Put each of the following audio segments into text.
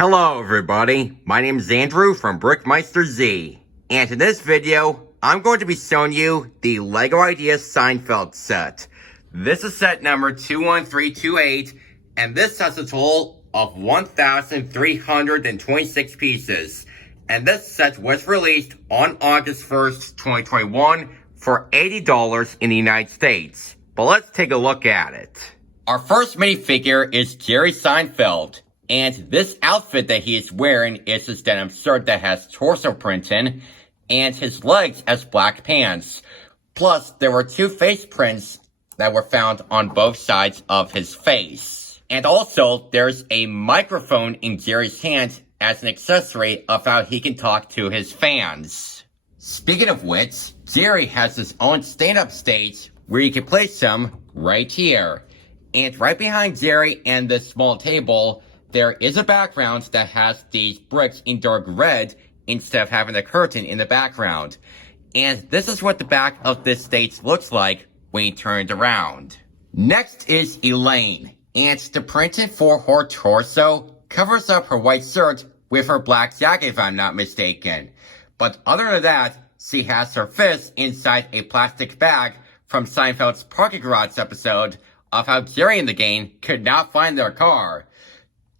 Hello everybody, my name is Andrew from BrickMeisterZ, and in this video, I'm going to be showing you the LEGO Ideas Seinfeld set. This is set number 21328, and this has a total of 1,326 pieces. And this set was released on August 1st, 2021 for $80 in the United States. But let's take a look at it. Our first minifigure is Jerry Seinfeld. And this outfit that he is wearing is his denim shirt that has torso printing, and his legs as black pants. Plus, there were two face prints that were found on both sides of his face. And also, there's a microphone in Jerry's hand as an accessory of how he can talk to his fans. Speaking of which, Jerry has his own stand-up stage where you can place him right here. And right behind Jerry and this small table, there is a background that has these bricks in dark red instead of having a curtain in the background. And this is what the back of this stage looks like when you turn it around. Next is Elaine, and the printing for her torso covers up her white shirt with her black jacket if I'm not mistaken. But other than that, she has her fist inside a plastic bag from Seinfeld's parking garage episode of how Jerry and the gang could not find their car.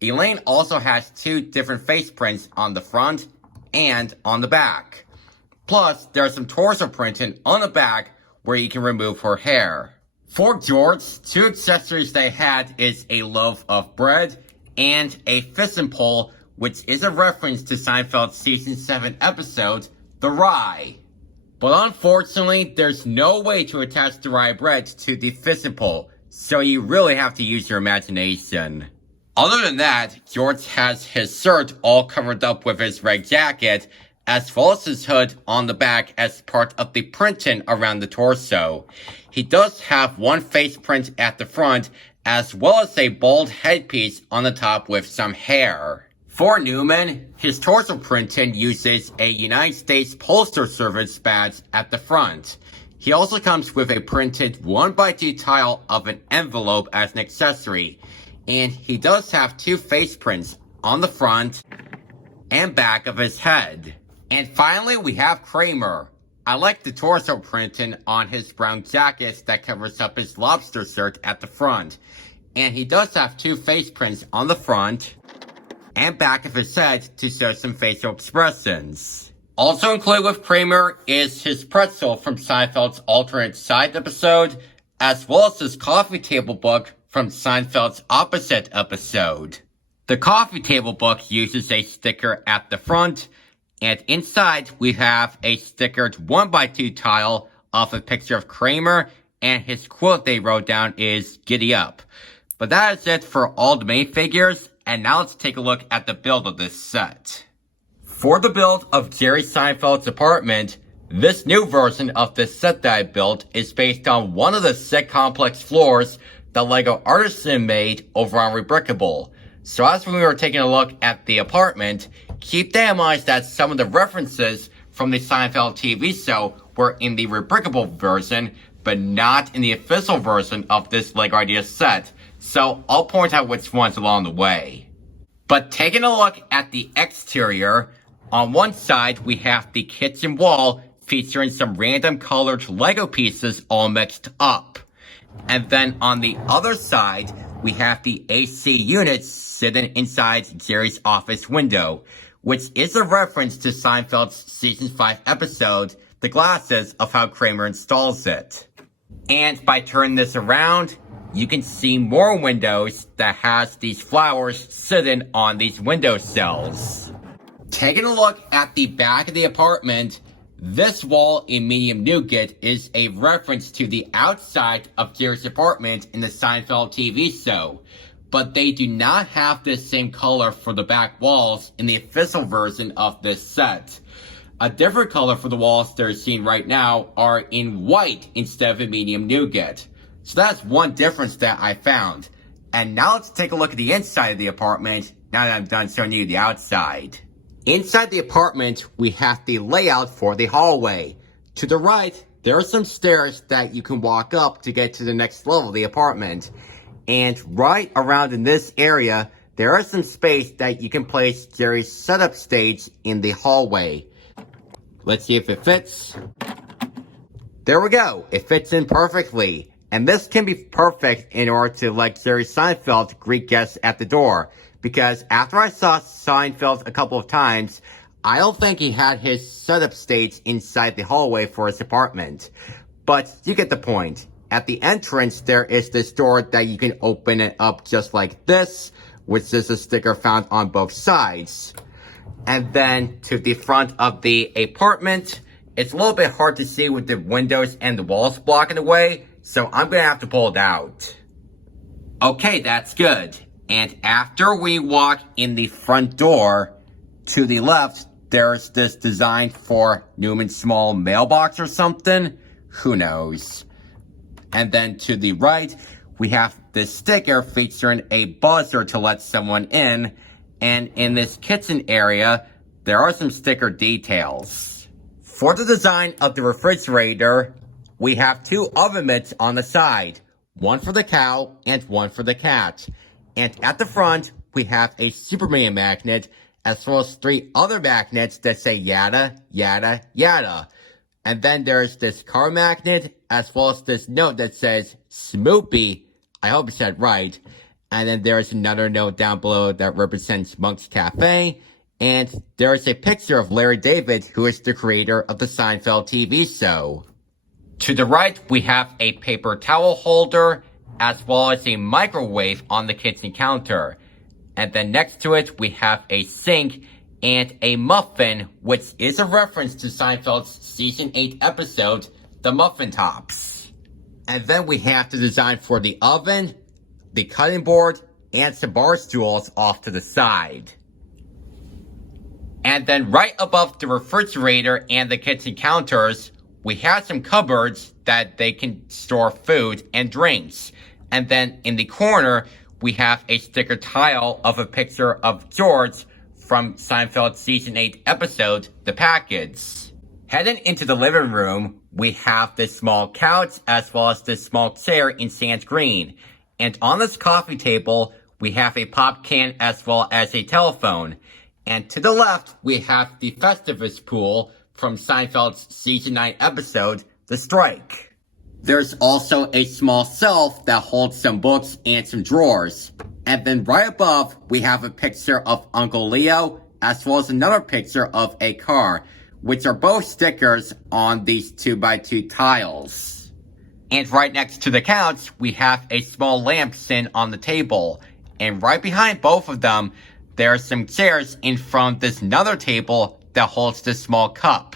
Elaine also has two different face prints on the front and on the back. Plus, there's some torso printing on the back where you can remove her hair. For George, two accessories they had is a loaf of bread and a fishing pole, which is a reference to Seinfeld's season 7 episode, The Rye. But unfortunately, there's no way to attach the rye bread to the fishing pole, so you really have to use your imagination. Other than that, George has his shirt all covered up with his red jacket, as well as his hood on the back as part of the printing around the torso. He does have one face print at the front, as well as a bald headpiece on the top with some hair. For Newman, his torso printing uses a United States Postal Service badge at the front. He also comes with a printed 1x2 tile of an envelope as an accessory. And he does have two face prints on the front and back of his head. And finally, we have Kramer. I like the torso printing on his brown jacket that covers up his lobster shirt at the front. And he does have two face prints on the front and back of his head to show some facial expressions. Also included with Kramer is his pretzel from Seinfeld's alternate side episode, as well as his coffee table book from Seinfeld's opposite episode. The coffee table book uses a sticker at the front, and inside we have a stickered 1x2 tile of a picture of Kramer, and his quote they wrote down is, "Giddy up." But that is it for all the minifigures, and now let's take a look at the build of this set. For the build of Jerry Seinfeld's apartment, this new version of the set that I built is based on one of the set complex floors the LEGO Artisan made over on Rebrickable. So as we were taking a look at the apartment, keep that in mind that some of the references from the Seinfeld TV show were in the Rebrickable version, but not in the official version of this LEGO Ideas set. So I'll point out which ones along the way. But taking a look at the exterior, on one side we have the kitchen wall featuring some random colored LEGO pieces all mixed up. And then on the other side, we have the AC units sitting inside Jerry's office window, which is a reference to Seinfeld's season 5 episode, The Glasses, of how Kramer installs it. And by turning this around, you can see more windows that has these flowers sitting on these windowsills. Taking a look at the back of the apartment, this wall in medium nougat is a reference to the outside of Jerry's apartment in the Seinfeld TV show, but they do not have the same color for the back walls in the official version of this set. A different color for the walls they're seeing right now are in white instead of a medium nougat. So that's one difference that I found. And now let's take a look at the inside of the apartment now that I'm done showing you the outside. Inside the apartment, we have the layout for the hallway. To the right, there are some stairs that you can walk up to get to the next level of the apartment. And right around in this area, there is some space that you can place Jerry's setup stage in the hallway. Let's see if it fits. There we go. It fits in perfectly. And this can be perfect in order to let Jerry Seinfeld greet guests at the door. Because after I saw Seinfeld a couple of times, I don't think he had his setup stage inside the hallway for his apartment. But you get the point. At the entrance, there is this door that you can open it up just like this, which is a sticker found on both sides. And then to the front of the apartment, it's a little bit hard to see with the windows and the walls blocking the way, so I'm gonna have to pull it out. Okay, that's good. And after we walk in the front door, to the left, there's this design for Newman's small mailbox or something. Who knows? And then to the right, we have this sticker featuring a buzzer to let someone in. And in this kitchen area, there are some sticker details. For the design of the refrigerator, we have two oven mitts on the side. One for the cow and one for the cat. And at the front, we have a Superman magnet, as well as 3 other magnets that say yada, yada, yada. And then there's this car magnet, as well as this note that says Smoopy. I hope I said right. And then there's another note down below that represents Monk's Cafe. And there's a picture of Larry David, who is the creator of the Seinfeld TV show. To the right, we have a paper towel holder, as well as a microwave on the kitchen counter. And then next to it, we have a sink and a muffin, which is a reference to Seinfeld's Season 8 episode, The Muffin Tops. And then we have the design for the oven, the cutting board, and some bar stools off to the side. And then right above the refrigerator and the kitchen counters, we have some cupboards that they can store food and drinks. And then in the corner, we have a sticker tile of a picture of George from Seinfeld's Season 8 episode, The Package. Heading into the living room, we have this small couch as well as this small chair in sand green. And on this coffee table, we have a pop can as well as a telephone. And to the left, we have the Festivus pool from Seinfeld's Season 9 episode, The Strike. There's also a small shelf that holds some books and some drawers. And then right above, we have a picture of Uncle Leo, as well as another picture of a car, which are both stickers on these 2x2 tiles. And right next to the couch, we have a small lamp sitting on the table. And right behind both of them, there are some chairs in front of this another table that holds this small cup.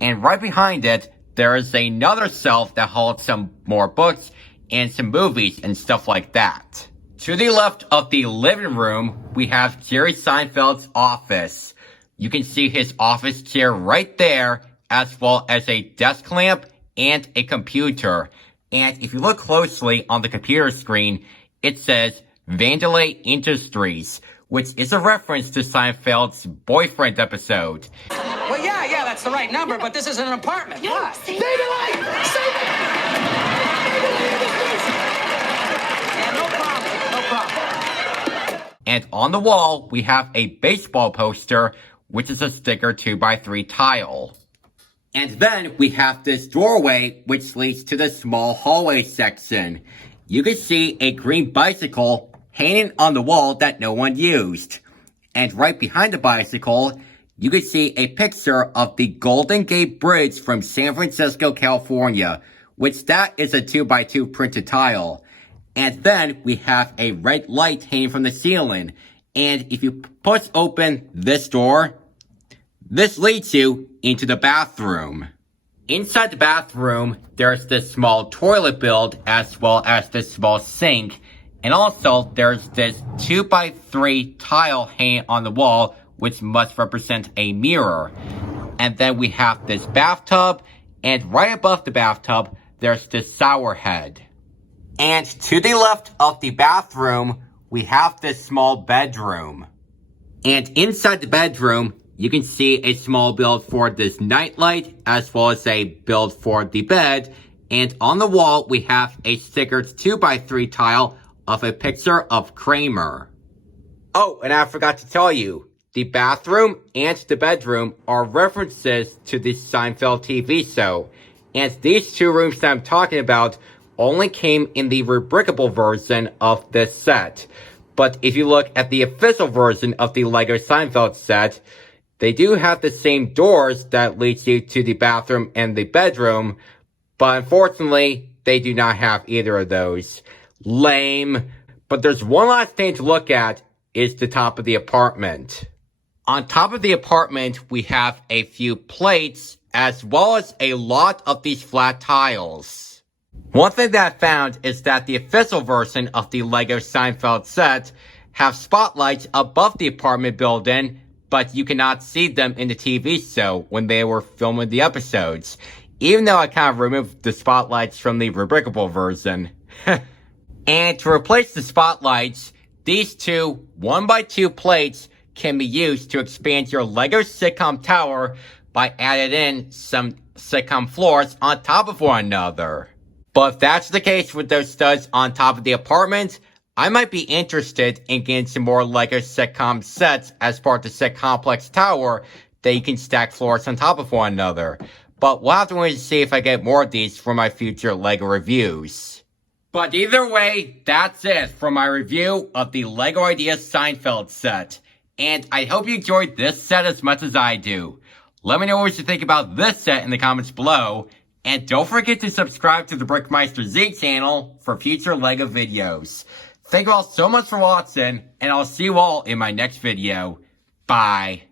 And right behind it, there is another shelf that holds some more books and some movies and stuff like that. To the left of the living room, we have Jerry Seinfeld's office. You can see his office chair right there, as well as a desk lamp and a computer. And if you look closely on the computer screen, it says Vandelay Industries, which is a reference to Seinfeld's Boyfriend episode. Well, yeah, that's the right number, but this is an apartment. What? Save the light! Save it! Yeah, no problem. And on the wall, we have a baseball poster, which is a sticker 2x3 tile. And then we have this doorway, which leads to the small hallway section. You can see a green bicycle hanging on the wall that no one used. And right behind the bicycle, you can see a picture of the Golden Gate Bridge from San Francisco, California, which that is a 2x2 printed tile. And then we have a red light hanging from the ceiling. And if you push open this door, this leads you into the bathroom. Inside the bathroom, there's this small toilet build as well as this small sink. And also, there's this 2x3 tile hanging on the wall, which must represent a mirror. And then we have this bathtub, and right above the bathtub, there's this shower head. And to the left of the bathroom, we have this small bedroom. And inside the bedroom, you can see a small build for this nightlight, as well as a build for the bed. And on the wall, we have a stickered 2x3 tile of a picture of Kramer. Oh, and I forgot to tell you, the bathroom and the bedroom are references to the Seinfeld TV show, and these two rooms that I'm talking about only came in the Rebrickable version of this set. But if you look at the official version of the LEGO Seinfeld set, they do have the same doors that leads you to the bathroom and the bedroom, but unfortunately, they do not have either of those. Lame. But there's one last thing to look at, is the top of the apartment. On top of the apartment, we have a few plates, as well as a lot of these flat tiles. One thing that I found is that the official version of the LEGO Seinfeld set have spotlights above the apartment building, but you cannot see them in the TV show when they were filming the episodes, even though I kind of removed the spotlights from the Rebrickable version. And to replace the spotlights, these two 1x2 plates can be used to expand your LEGO Sitcom tower by adding in some Sitcom floors on top of one another. But if that's the case with those studs on top of the apartment, I might be interested in getting some more LEGO Sitcom sets as part of the Sitcomplex tower that you can stack floors on top of one another. But we'll have to wait to see if I get more of these for my future LEGO reviews. But either way, that's it for my review of the LEGO Ideas Seinfeld set. And I hope you enjoyed this set as much as I do. Let me know what you think about this set in the comments below. And don't forget to subscribe to the BrickMeisterZ channel for future LEGO videos. Thank you all so much for watching, and I'll see you all in my next video. Bye.